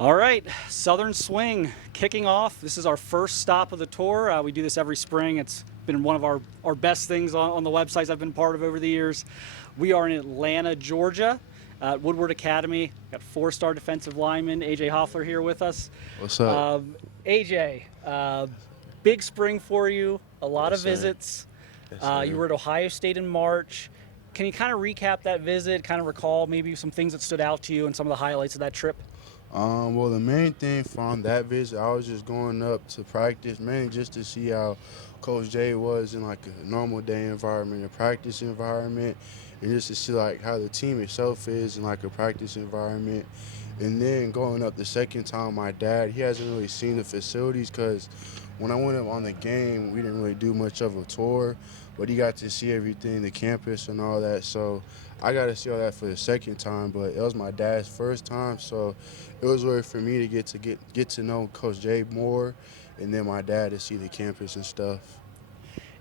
All right, Southern Swing kicking off. This is our first stop of the tour. We do this every spring. It's been one of our best things on the websites I've been part of over the years. We are in Atlanta, Georgia, at Woodward Academy. Got four-star defensive lineman AJ Hoffler here with us. What's up? AJ, big spring for you, a lot Yes, of sir. visits. Yes, You sir. were at Ohio State in March. Can you kind of recap that visit, kind of recall maybe some things that stood out to you and some of the highlights of that trip? Well, the main thing from that visit, I was just going up to practice, mainly just to see how Coach Jay was in like a normal day environment, a practice environment, and just to see like how the team itself is in like a practice environment. And then going up the second time, my dad, he hasn't really seen the facilities because when I went up on the game, we didn't really do much of a tour, but he got to see everything, the campus and all that. So I got to see all that for the second time, but it was my dad's first time, so it was really for me to get to know Coach Jay more, and then my dad to see the campus and stuff.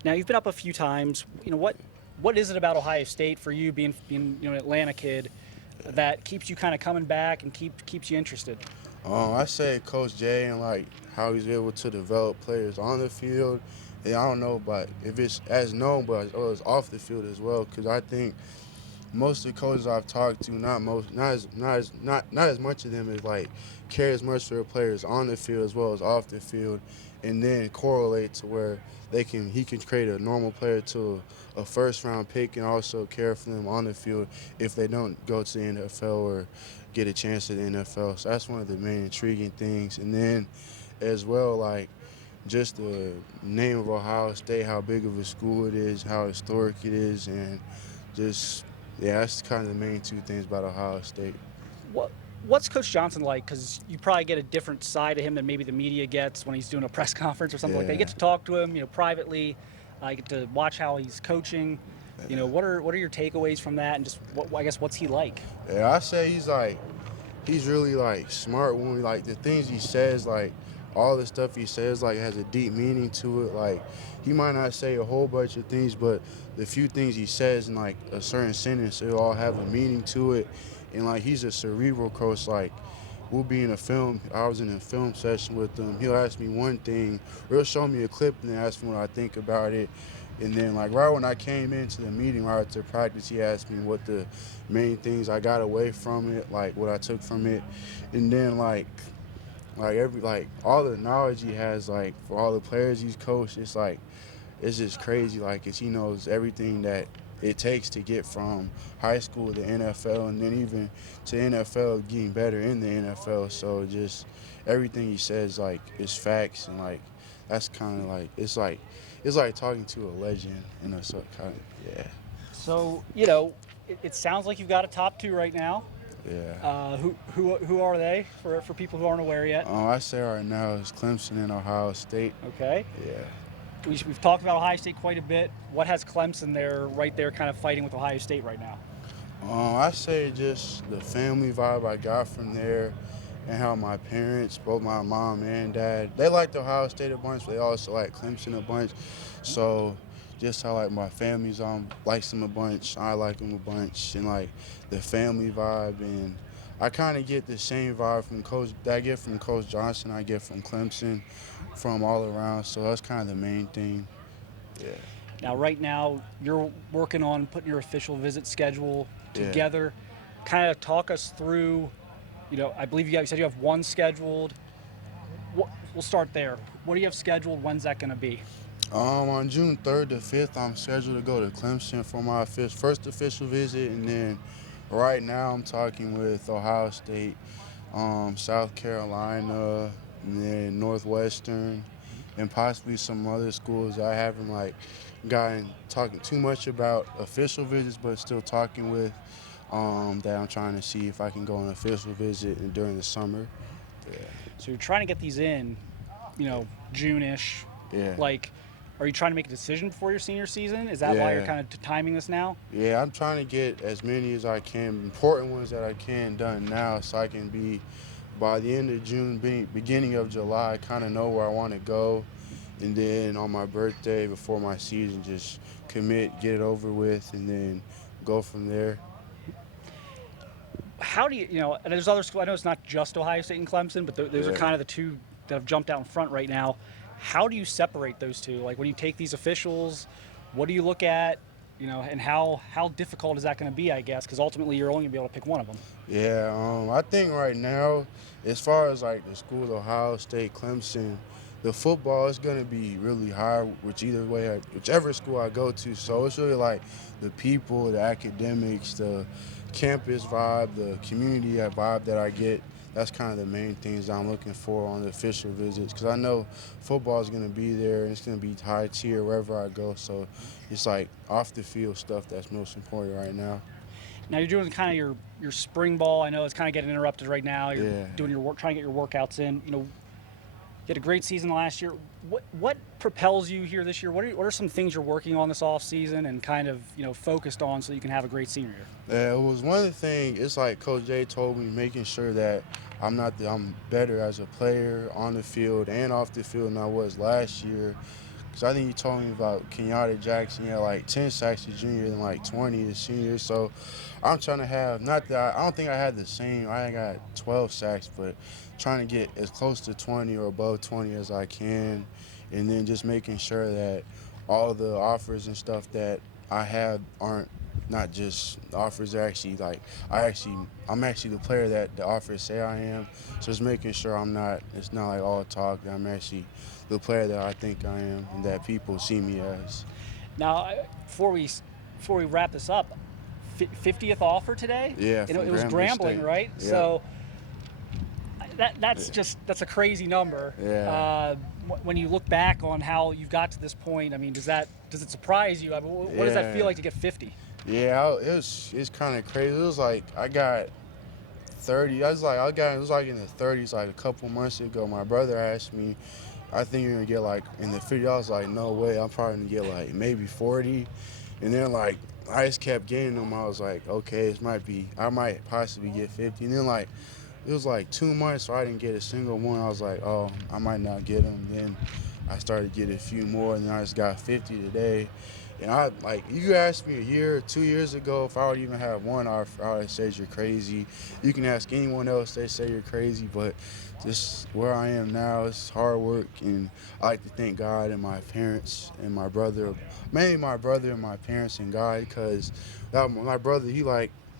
Now you've been up a few times. What is it about Ohio State for you being an Atlanta kid that keeps you kind of coming back and keeps you interested? I say Coach Jay and like how he's able to develop players on the field, and I don't know, but if it's as known, but as well as off the field as well, because I think most of the coaches I've talked to, not as much of them is like care as much for the players on the field as well as off the field, and then correlate to where he can create a normal player to a first round pick and also care for them on the field if they don't go to the NFL or get a chance at the NFL. So that's one of the main intriguing things, and then as well like just the name of Ohio State, how big of a school it is, how historic it is, and just yeah, that's kind of the main two things about Ohio State. What What's Coach Johnson like? Because you probably get a different side of him than maybe the media gets when he's doing a press conference or something like that. You get Yeah, to talk to him, privately. I get to watch how he's coaching. What are your takeaways from that, and just I guess what's he like? yeah. I say he's really like smart when like the things he says, like all the stuff he says, like has a deep meaning to it. Like he might not say a whole bunch of things, but the few things he says in like a certain sentence, it'll all have a meaning to it. And like he's a cerebral coach. Like we'll be in a film. I was in a film session with him. He'll ask me one thing, or he'll show me a clip and then ask me what I think about it. And then like right when I came into the meeting, right after practice, he asked me what the main things I got away from it, like what I took from it. And then like all the knowledge he has, like for all the players he's coached, it's just crazy. Like he knows everything that it takes to get from high school to NFL, and then even to NFL, getting better in the NFL. So just everything he says like is facts, and like that's kind of like it's like talking to a legend in a sort kind of yeah. So it sounds like you've got a top two right now. Yeah. Who are they for people who aren't aware yet? I say right now it's Clemson and Ohio State. Okay. Yeah. We've talked about Ohio State quite a bit. What has Clemson there, right there, kind of fighting with Ohio State right now? I say just the family vibe I got from there and how my parents, both my mom and dad, they liked Ohio State a bunch, but they also like Clemson a bunch. So just how like my family's likes them a bunch, I like them a bunch, and like the family vibe, and I kind of get the same vibe from Coach that I get from Coach Johnson, I get from Clemson, from all around. So that's kind of the main thing. Yeah, Now, right now, you're working on putting your official visit schedule yeah. together. Kind of talk us through. I believe you said you have one scheduled. We'll start there. What do you have scheduled? When's that going to be? On June 3rd to 5th, I'm scheduled to go to Clemson for my first official visit, and then right now I'm talking with Ohio State, South Carolina, and then Northwestern, and possibly some other schools I haven't like gotten talking too much about official visits, but still talking with that I'm trying to see if I can go on an official visit during the summer. Yeah, So you're trying to get these in, June-ish. yeah, Like, are you trying to make a decision before your senior season? Is that why you're yeah. kind of timing this now? Yeah, I'm trying to get as many as I can, important ones that I can done now, so I can be by the end of June, beginning of July, I kind of know where I want to go, and then on my birthday before my season, just commit, get it over with, and then go from there. how do you know? And there's other schools. I know it's not just Ohio State and Clemson, but those are Yeah. kind of the two that have jumped out in front right now. How do you separate those two? Like when you take these officials, what do you look at? And how difficult is that going to be? I guess because ultimately you're only going to be able to pick one of them. Yeah, I think right now, as far as like the schools, Ohio State, Clemson, the football is gonna be really high, whichever school I go to. So it's really like the people, the academics, the campus vibe, the community vibe that I get. That's kind of the main things I'm looking for on the official visits, because I know football is gonna be there and it's gonna be high tier wherever I go. So it's like off the field stuff that's most important right now. Now you're doing kind of your spring ball. I know it's kind of getting interrupted right now. You're Yeah. doing your work, trying to get your workouts in. You had a great season last year. What propels you here this year? What are some things you're working on this off season and kind of focused on so you can have a great senior year? Yeah, it was one of the things. It's like Coach Jay told me, making sure that I'm better as a player on the field and off the field than I was last year. Because I think he told me about Kenyatta Jackson. He had like 10 sacks his junior and like 20 his senior. So I'm trying to have, not that I don't think I had the same. I got 12 sacks, but trying to get as close to 20 or above 20 as I can, and then just making sure that all the offers and stuff that I have aren't not just offers. Are actually like I'm actually the player that the offers say I am. So just making sure it's not like all talk. That I'm actually the player that I think I am and that people see me as. Now, before we wrap this up, 50th offer today. Yeah, It from was Grambling Grambling, State. right? Yep. So that's Yeah. that's a crazy number. Yeah. When you look back on how you've got to this point, I mean, does it surprise you? I mean, what does that feel Yeah. like to get 50? Yeah, it's kind of crazy. It was like I got 30. It was like in the 30s like a couple months ago. My brother asked me, I think you're gonna get like in the 50. I was like, no way. I'm probably gonna get like maybe 40. And then like I just kept getting them. I was like, okay, I might possibly get 50. And then like it was like 2 months, so I didn't get a single one. I was like, oh, I might not get them. Then I started getting a few more, and then I just got 50 today. And you asked me a year or 2 years ago if I would even have one, I would have said you're crazy. You can ask anyone else, they say you're crazy, but just where I am now, it's hard work, and I like to thank God and my parents and my brother, mainly my brother and my parents and God, because my brother,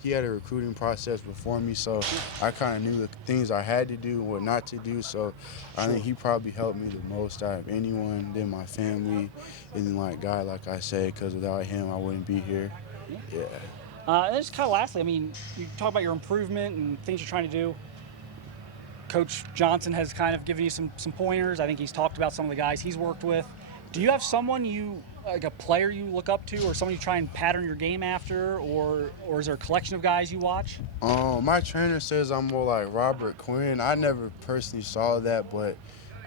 he had a recruiting process before me, so I kind of knew the things I had to do and what not to do. So I think he probably helped me the most out of anyone, then my family, and then like God, like I said, because without him, I wouldn't be here. Yeah. And just kind of lastly, I mean, you talk about your improvement and things you're trying to do. Coach Johnson has kind of given you some pointers. I think he's talked about some of the guys he's worked with. Do you have someone like a player you look up to, or someone you try and pattern your game after, or is there a collection of guys you watch? My trainer says I'm more like Robert Quinn. I never personally saw that, but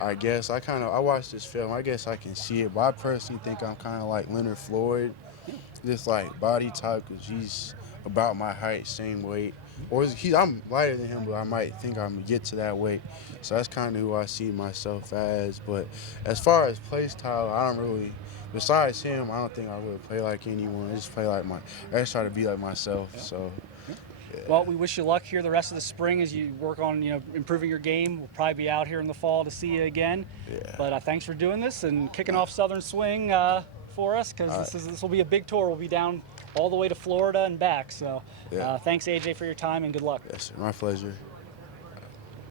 I guess I watched this film. I guess I can see it, but I personally think I'm kind of like Leonard Floyd, just like body type, because he's about my height, same weight. I'm lighter than him, but I might think I'm gonna get to that weight. So that's kind of who I see myself as. But as far as play style, I don't really. Besides him, I don't think I really play like anyone. I just try to be like myself. So. Yeah. Well, we wish you luck here the rest of the spring as you work on improving your game. We'll probably be out here in the fall to see you again. Yeah. But thanks for doing this and kicking off Southern Swing for us, because this will be a big tour. We'll be down all the way to Florida and back. So Yeah. thanks, AJ, for your time and good luck. Yes, sir. My pleasure.